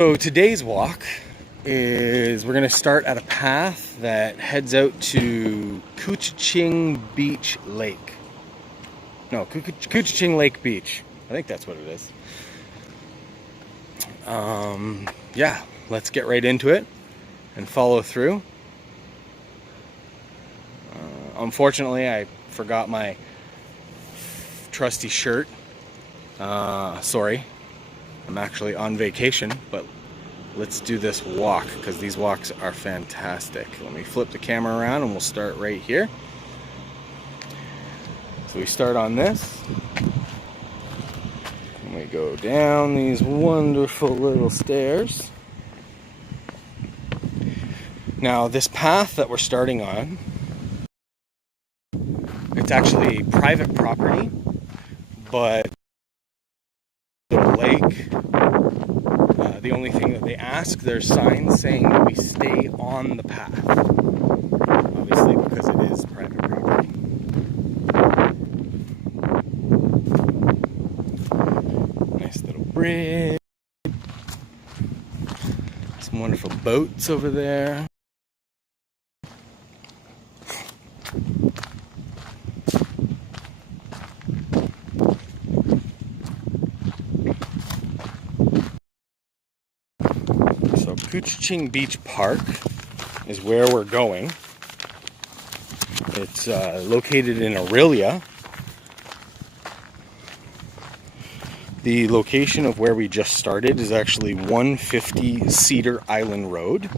So today's walk is we're going to start at a path that heads out to Couchiching Beach Lake. No, Couchiching Lake Beach. I think that's what it is. Yeah, let's get right into it and follow through. Unfortunately, I forgot my trusty shirt. Sorry. I'm actually on vacation, but let's do this walk because these walks are fantastic. Let me flip the camera around and we'll start right here. So we start on this and we go down these wonderful little stairs. Now this path that we're starting on, it's actually private property, but the lake, the only thing that they ask, there's signs saying that we stay on the path, obviously because it is private property. Nice little bridge, some wonderful boats over there. So Couchiching Beach Park is where we're going. It's located in Avila. The location of where we just started is actually 150 Cedar Island Road.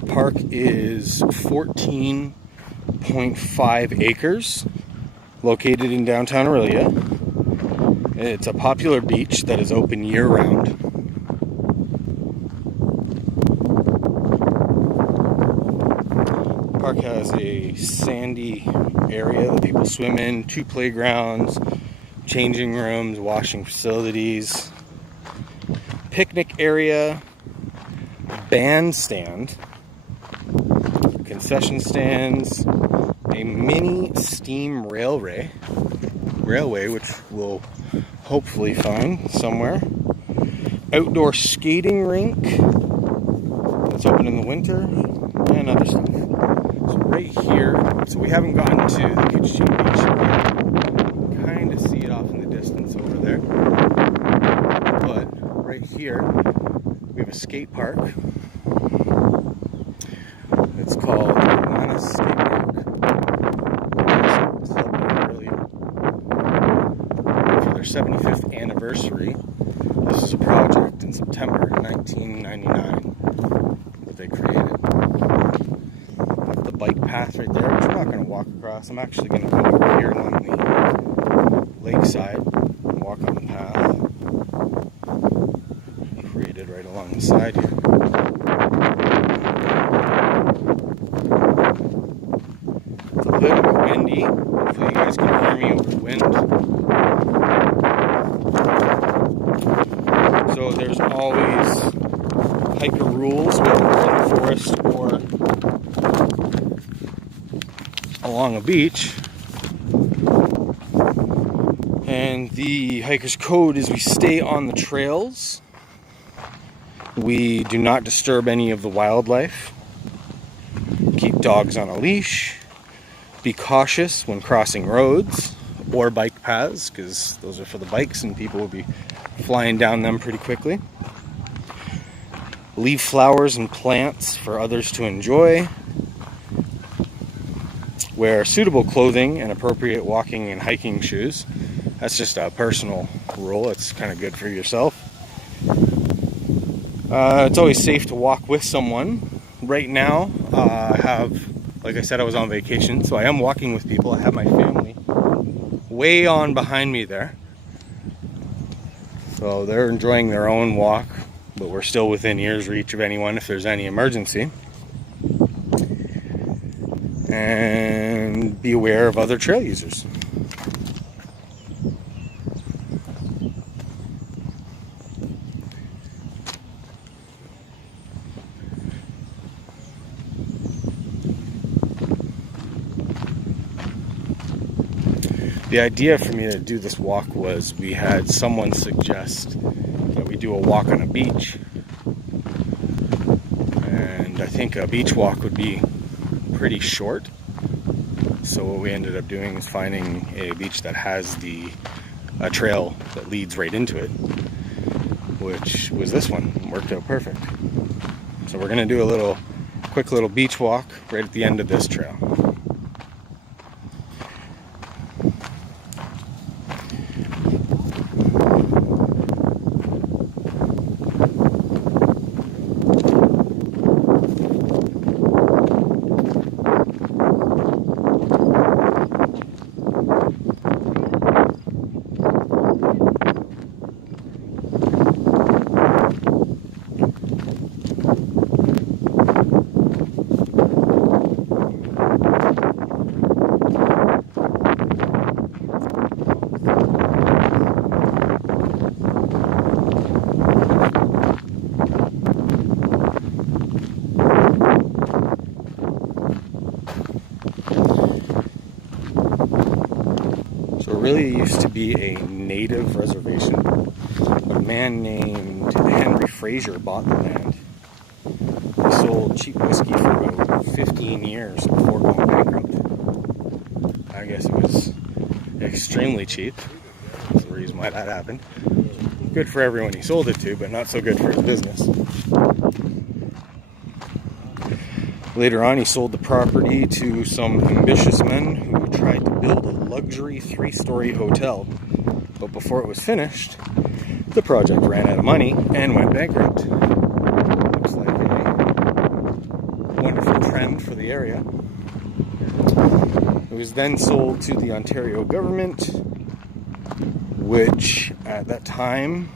The park is 14.5 acres, located in downtown Avila. It's a popular beach that is open year-round. The park has a sandy area that people swim in, 2 playgrounds, changing rooms, washing facilities, picnic area, bandstand, concession stands, a mini steam railway, which we'll hopefully find somewhere, outdoor skating rink that's open in the winter, and other stuff. So right here, so we haven't gotten to the Couchiching Beach yet. Kind of see it off in the distance over there, but right here we have a skate park. It's called Skate Park. For their 75th anniversary, this is a project in September 1999 that they created. The bike path right there, which we're not going to walk across. I'm actually going to go over here on the lakeside and walk on the path created right along the side here. It's a little bit windy. Hopefully you guys can hear me over the wind. So there's always hiker rules, whether we're in the forest or along a beach. And the hiker's code is we stay on the trails. We do not disturb any of the wildlife. Keep dogs on a leash. Be cautious when crossing roads or bike paths, because those are for the bikes and people will be flying down them pretty quickly. Leave flowers and plants for others to enjoy. Wear suitable clothing and appropriate walking and hiking shoes. That's just a personal rule. It's kind of good for yourself. It's always safe to walk with someone. Right now, I have, like I said, I was on vacation, so I am walking with people. I have my family way on behind me there. So they're enjoying their own walk, but we're still within ear's reach of anyone if there's any emergency. And be aware of other trail users. The idea for me to do this walk was we had someone suggest that we do a walk on a beach. And I think a beach walk would be pretty short. So what we ended up doing is finding a beach that has a trail that leads right into it, which was this one. It worked out perfect. So we're going to do a quick little beach walk right at the end of this trail. Really used to be a native reservation. A man named Henry Fraser bought the land. He sold cheap whiskey for about 15 years before going bankrupt. I guess it was extremely cheap. That's the reason why that happened. Good for everyone he sold it to, but not so good for his business. Later on, he sold the property to some ambitious men who tried to build a luxury 3-story hotel. But before it was finished, the project ran out of money and went bankrupt. Looks like a wonderful trend for the area. It was then sold to the Ontario government, which at that time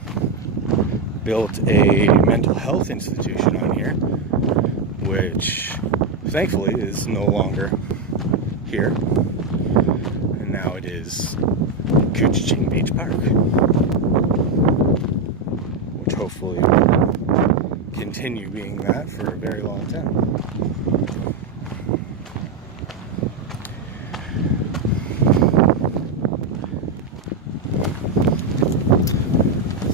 built a mental health institution on here, which thankfully is no longer here, and now it is Couchiching Beach Park, which hopefully will continue being that for a very long time.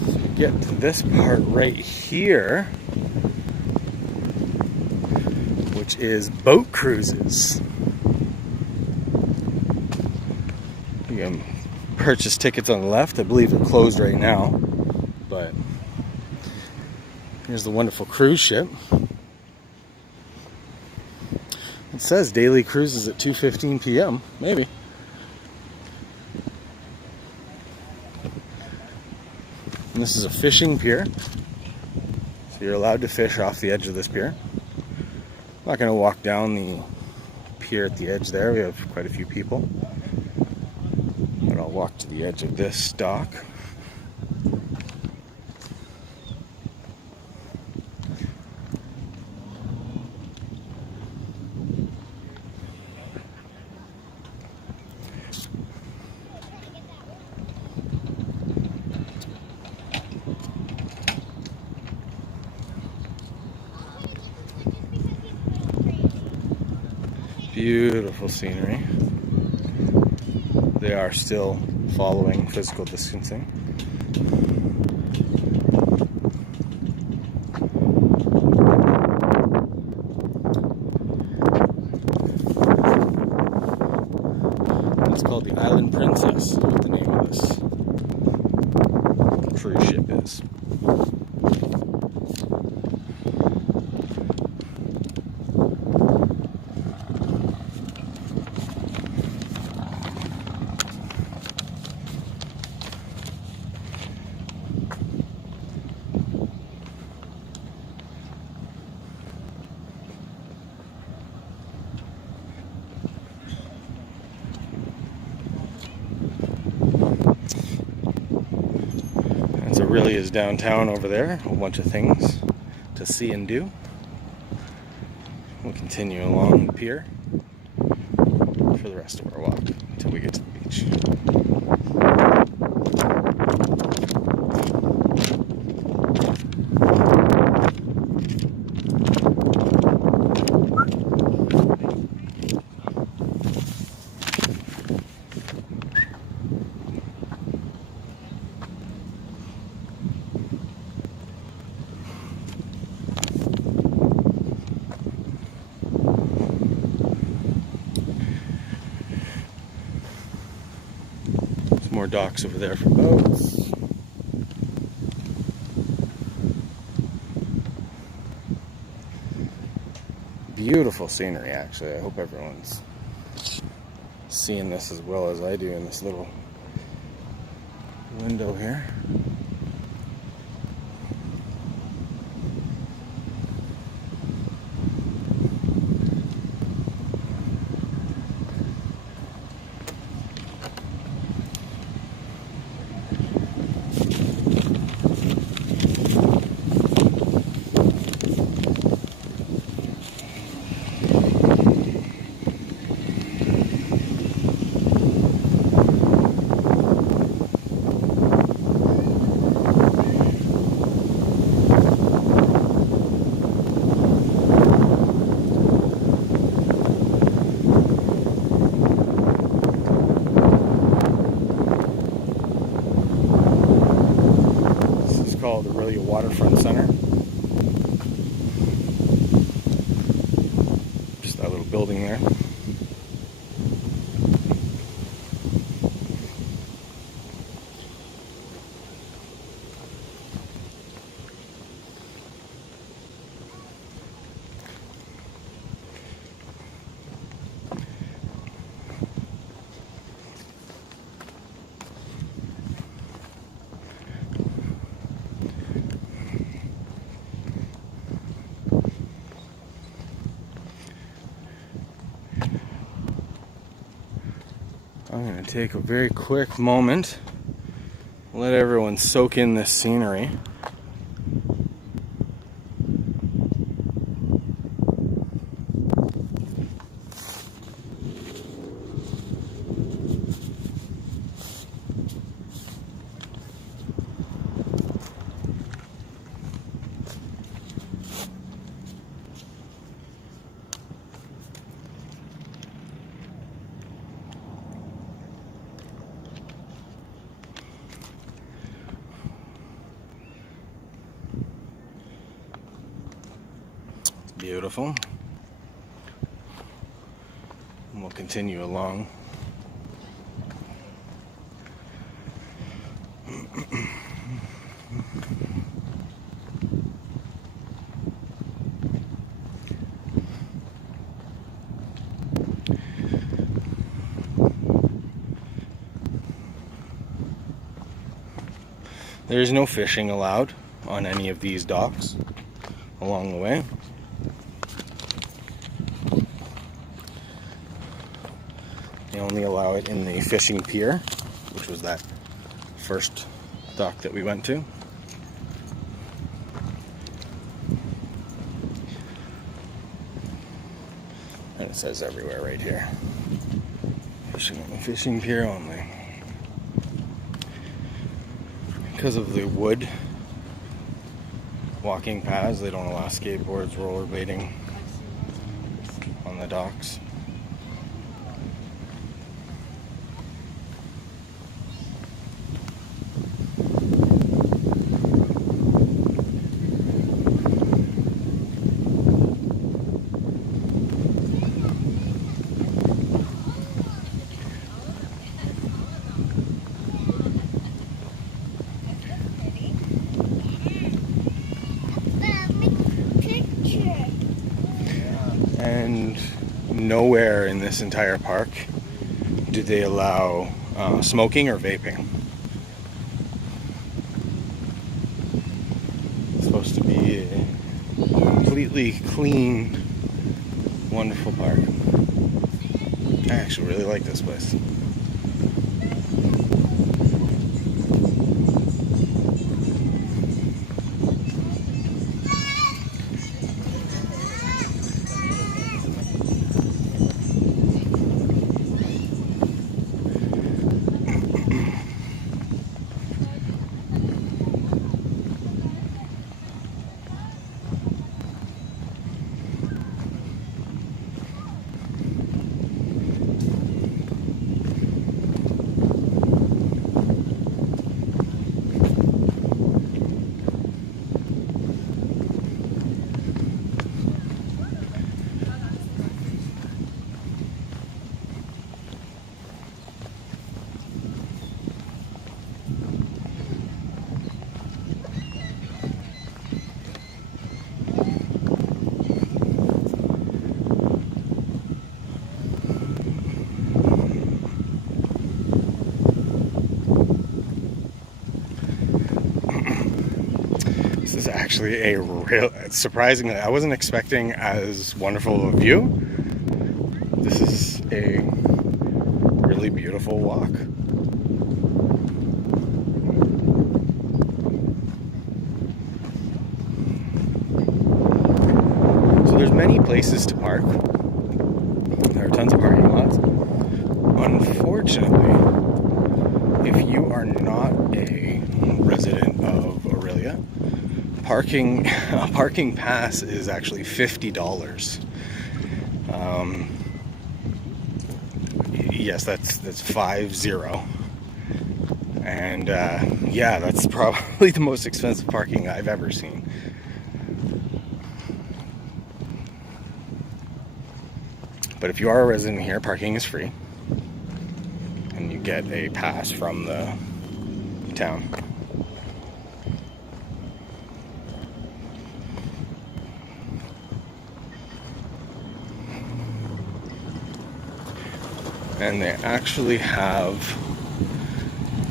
So we get to this part right here, which is boat cruises. You can purchase tickets on the left. I believe they're closed right now, but here's the wonderful cruise ship. It says daily cruises at 2:15 p.m. Maybe. And this is a fishing pier, so you're allowed to fish off the edge of this pier. I'm not going to walk down the pier at the edge there. We have quite a few people. But I'll walk to the edge of this dock. Beautiful scenery. They are still following physical distancing. It's called the Island Princess, what the name of this cruise ship is. So it really is downtown over there, a whole bunch of things to see and do. We'll continue along the pier for the rest of our walk until we get to the beach. more docks over there for boats. Beautiful scenery, actually. I hope everyone's seeing this as well as I do in this little window here. Called the Waterfront Center. Just that little building there. I'm going to take a very quick moment, let everyone soak in this scenery. Beautiful. And we'll continue along. There's no fishing allowed on any of these docks along the way. They only allow it in the fishing pier, which was that first dock that we went to. And it says everywhere right here. Fishing on the fishing pier only. Because of the wood walking paths, they don't allow skateboards, rollerblading on the docks. And nowhere in this entire park do they allow smoking or vaping. It's supposed to be a completely clean, wonderful park. I actually really like this place. actually a real, surprisingly, I wasn't expecting as wonderful a view. This is a really beautiful walk. So there's many places to park. There are tons of parking lots. Unfortunately, if you are not a resident of Aurelia, a parking pass is actually $50. Yes, that's 50. And yeah, that's probably the most expensive parking I've ever seen. But if you are a resident here, parking is free, and you get a pass from the town. And they actually have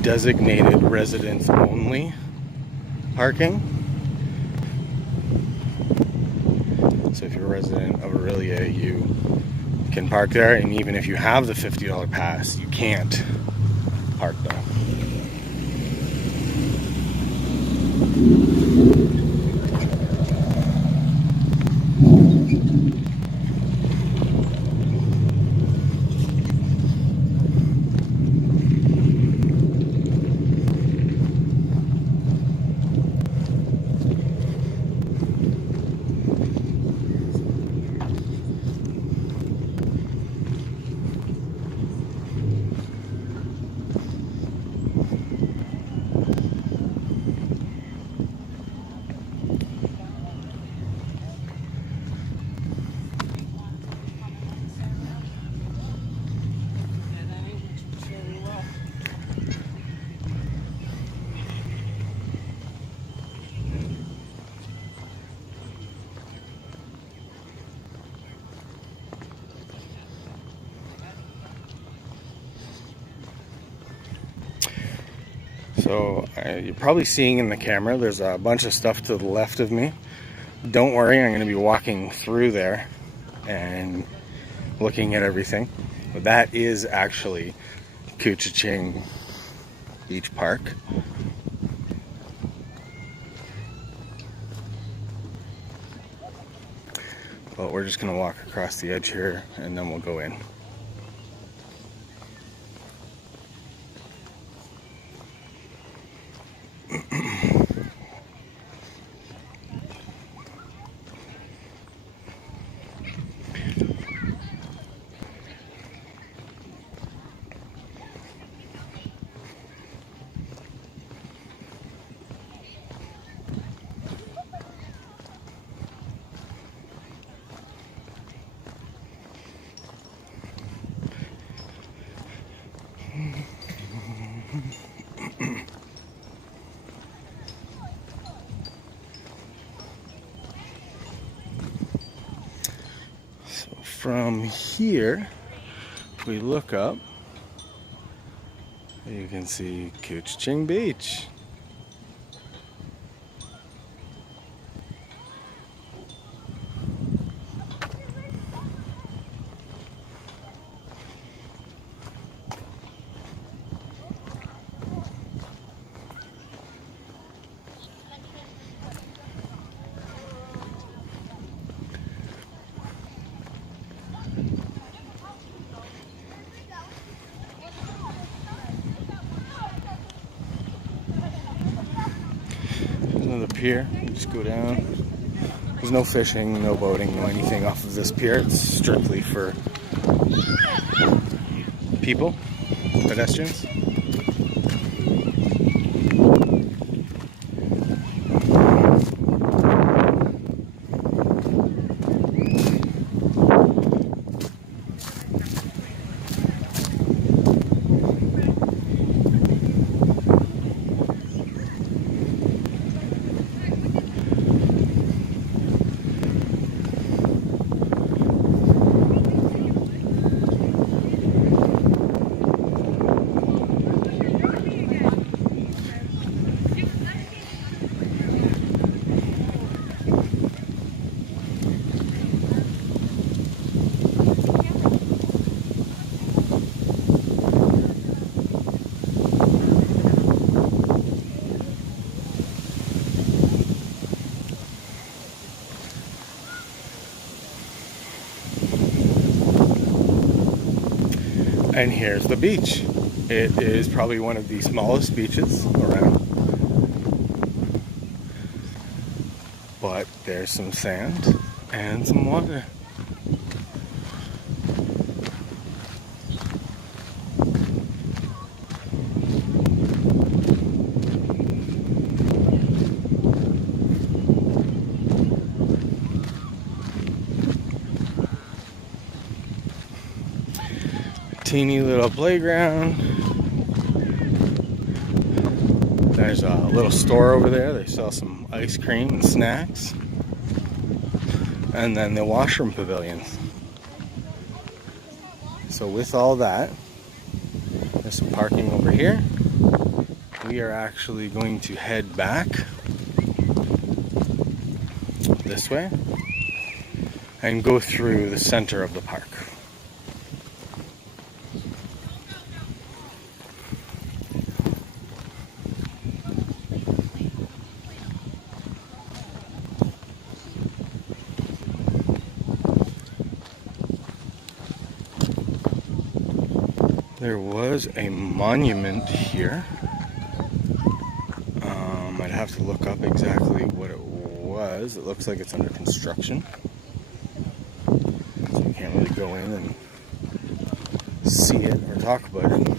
designated residents only parking. So if you're a resident of Aurelia, you can park there, and even if you have the $50 pass, you can't park there. So you're probably seeing in the camera, there's a bunch of stuff to the left of me. Don't worry, I'm going to be walking through there and looking at everything. But that is actually Couchiching Beach Park. But we're just going to walk across the edge here and then we'll go in. From here, if we look up, you can see Couchiching Beach. Another pier, just go down. There's no fishing, no boating, no anything off of this pier. It's strictly for people, pedestrians. And here's the beach. It is probably one of the smallest beaches around. But there's some sand and some water. Teeny little playground. There's a little store over there. They sell some ice cream and snacks. And then the washroom pavilions. So with all that, there's some parking over here. We are actually going to head back this way and go through the center of the park. There was a monument here. I'd have to look up exactly what it was. It looks like it's under construction. So you can't really go in and see it or talk about it.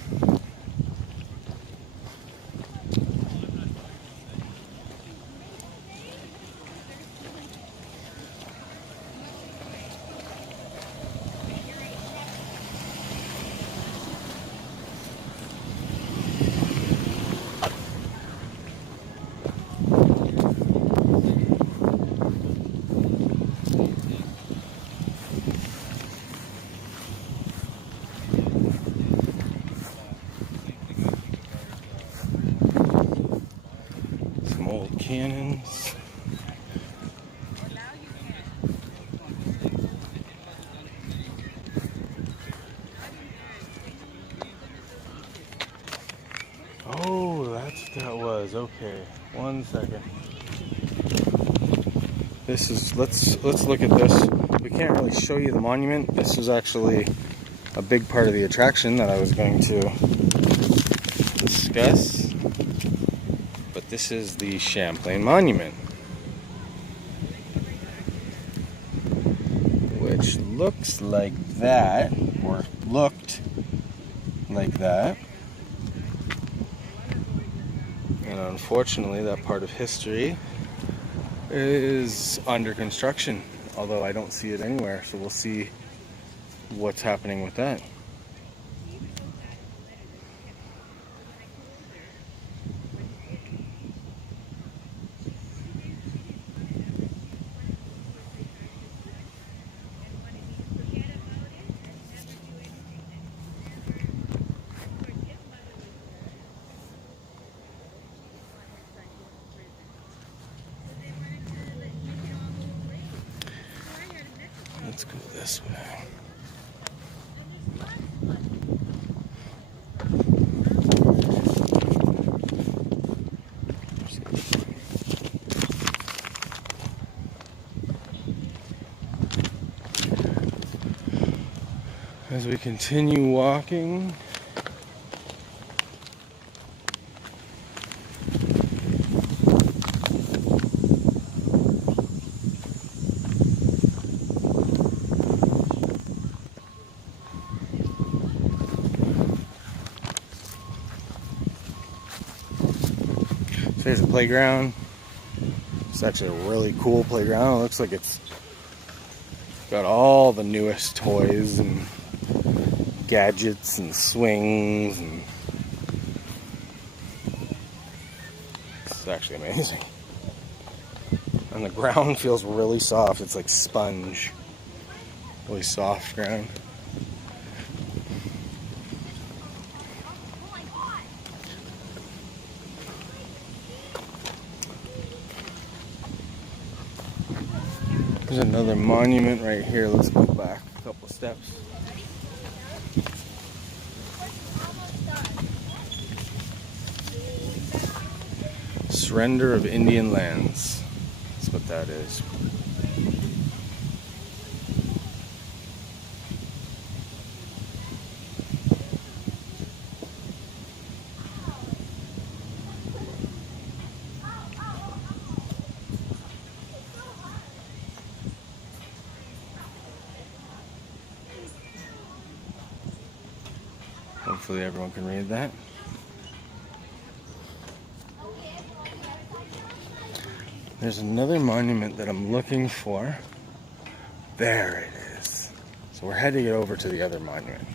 Old cannons. Oh, that's what that was. Okay, 1 second. This is let's look at this. We can't really show you the monument. This is actually a big part of the attraction that I was going to discuss. But this is the Champlain Monument, which looks like that, or looked like that. And unfortunately, that part of history is under construction, although I don't see it anywhere, so we'll see what's happening with that. Let's go this way. As we continue walking, there's a playground. It's actually a really cool playground. It looks like it's got all the newest toys and gadgets and swings, and it's actually amazing. And the ground feels really soft. It's like sponge. Really soft ground. There's another monument right here. Let's go back a couple steps. Surrender of Indian lands. That's what that is. Hopefully everyone can read that. There's another monument that I'm looking for. There it is. So we're heading over to the other monument.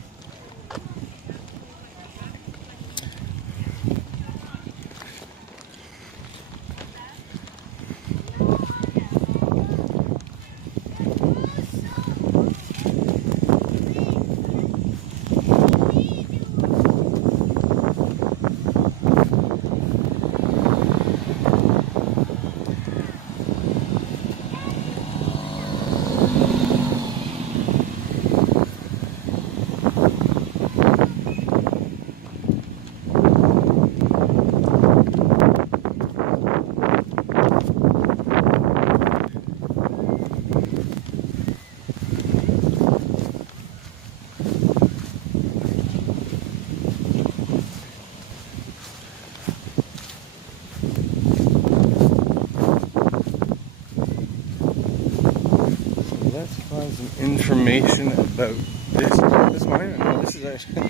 Let's find some information about this monument. No, this is actually...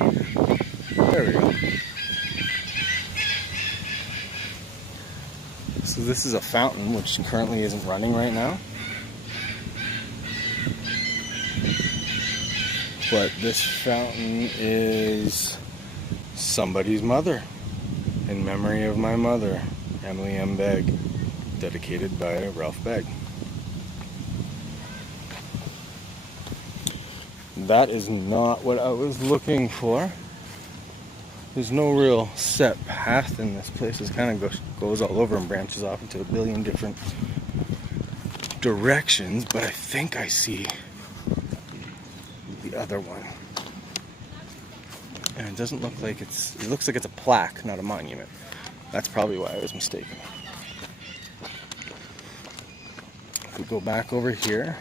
There we go. So this is a fountain which currently isn't running right now. But this fountain is somebody's mother. In memory of my mother, Emily M. Begg. Dedicated by Ralph Begg. That is not what I was looking for. There's no real set path in this place. It kind of goes all over and branches off into a billion different directions, but I think I see the other one. And it doesn't look like it looks like it's a plaque, not a monument. That's probably why I was mistaken. If we go back over here,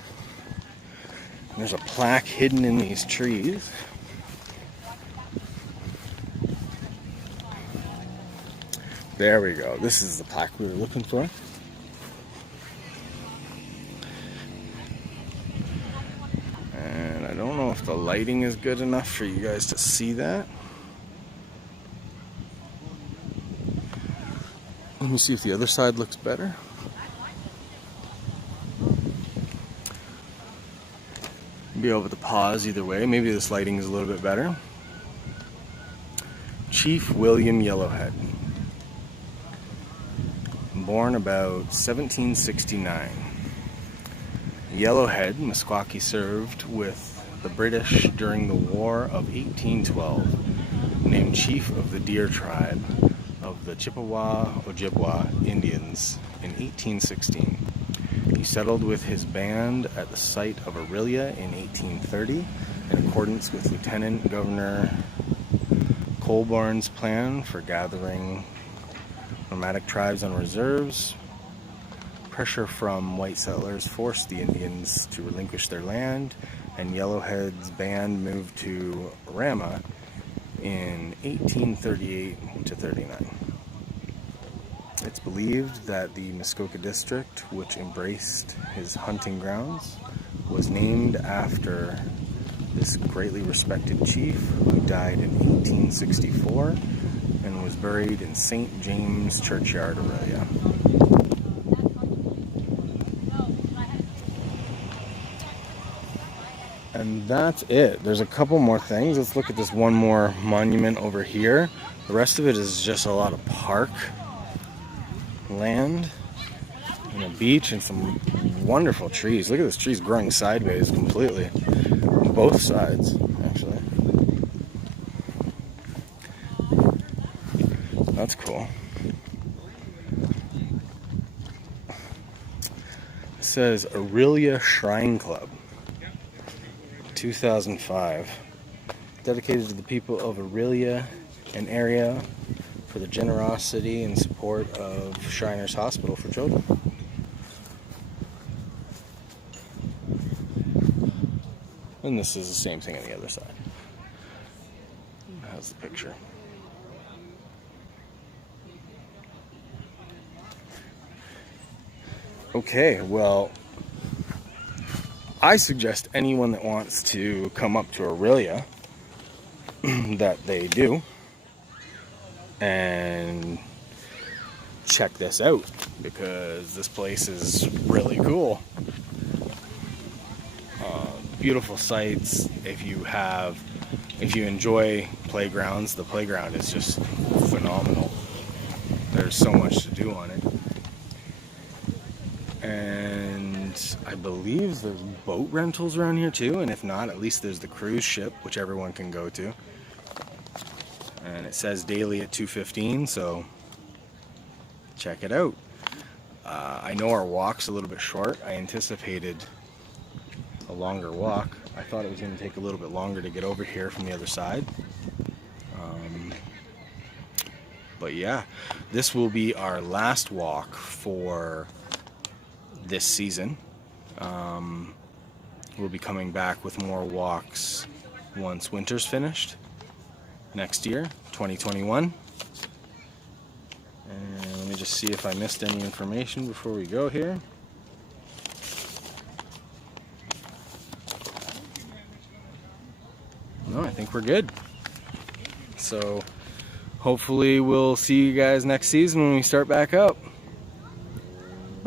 there's a plaque hidden in these trees. There we go. This is the plaque we were looking for. And I don't know if the lighting is good enough for you guys to see that. Let me see if the other side looks better. Be able to pause either way. Maybe this lighting is a little bit better. Chief William Yellowhead. Born about 1769. Yellowhead, Meskwaki served with the British during the War of 1812. Named chief of the Deer tribe of the Chippewa Ojibwa Indians in 1816. He settled with his band at the site of Avila in 1830 in accordance with Lieutenant Governor Colborne's plan for gathering nomadic tribes on reserves. Pressure from white settlers forced the Indians to relinquish their land, and Yellowhead's band moved to Rama in 1838 to 39. It's believed that the Muskoka district, which embraced his hunting grounds, was named after this greatly respected chief who died in 1864 and was buried in St. James Churchyard, Aurelia. And that's it. There's a couple more things. Let's look at this one more monument over here. The rest of it is just a lot of park land and a beach and some wonderful trees. Look at this trees growing sideways completely on both sides, actually. That's cool. It says Aurelia Shrine Club, 2005. Dedicated to the people of Aurelia and area for the generosity and support of Shriners Hospital for Children. And this is the same thing on the other side. How's the picture? Okay, well, I suggest anyone that wants to come up to Aurelia that they do. And check this out, because this place is really cool. Beautiful sights. If you enjoy playgrounds, the playground is just phenomenal. There's so much to do on it. And I believe there's boat rentals around here too, and if not, at least there's the cruise ship, which everyone can go to. And it says daily at 2:15, so check it out. I know our walk's a little bit short. I anticipated a longer walk. I thought it was going to take a little bit longer to get over here from the other side. But yeah, this will be our last walk for this season. We'll be coming back with more walks once winter's finished next year, 2021. And let me just see if I missed any information before we go here. No, I think we're good. So hopefully we'll see you guys next season when we start back up.